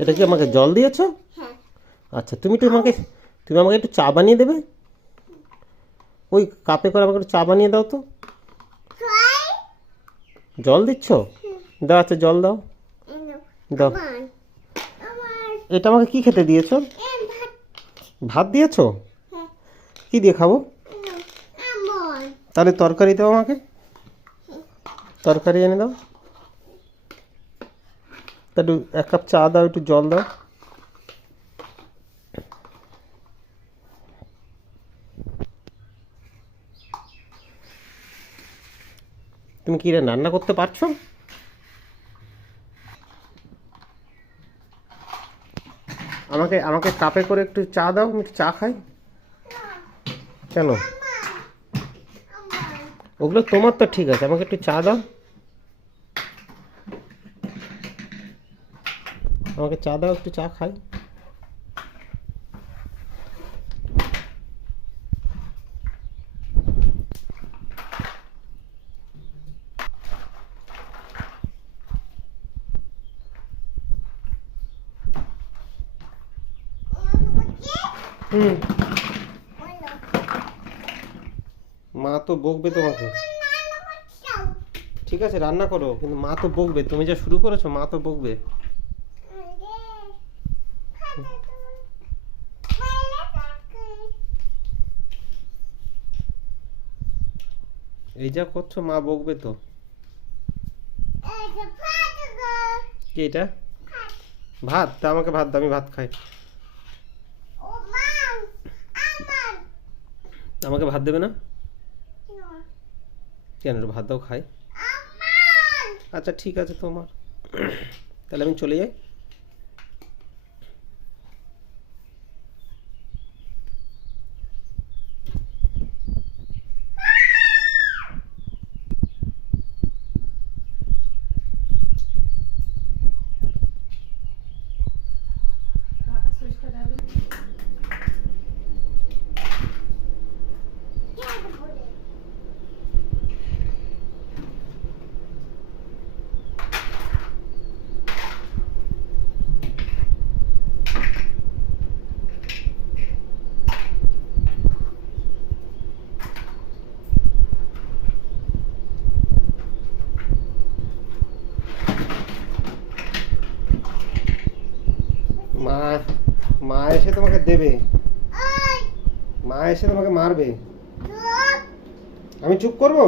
এটা কি আমাকে জল দিয়েছো? হ্যাঁ। আচ্ছা, তুমি আমাকে একটু চা বানিয়ে দেবে? ওই কাপে করে আমাকে একটু চা বানিয়ে দাও তো। জল দিচ্ছ? দাও, আচ্ছা জল দাও। দাও। এটা আমাকে কি খেতে দিয়েছো? ভাত দিয়েছো? কি দিয়ে খাবো? তাহলে তরকারি দাও আমাকে, তরকারি এনে দাও। তা একটু 1 কাপ চা দাও, একটু জল দাও। তুমি কি রান্না করতে পারছো? আমাকে আমাকে কাপে করে একটু চা দাও, আমি একটু চা খাই। কেন? ওগুলো তোমার তো ঠিক আছে, আমাকে একটু চা দাও। আমাকে চা দাও, একটু চা খাই। হুম। মা তো বকবে তোমাকে। ঠিক আছে, রান্না করো, কিন্তু মা তো বকবে। তুমি যা শুরু করেছো, মা তো বকবে। এই যা করছো, মা বকবে তো। কি এটা? ভাত? তা আমাকে ভাত দাও, আমি ভাত খাই। আমাকে ভাত দেবে না? কেন? একটু ভাত দাও, খাই। আচ্ছা ঠিক আছে তোমার। তাহলে আমি চলে যাই। মা মা এসে তোমাকে দেবে, মা এসে তোমাকে মারবে। আমি চুপ করবো?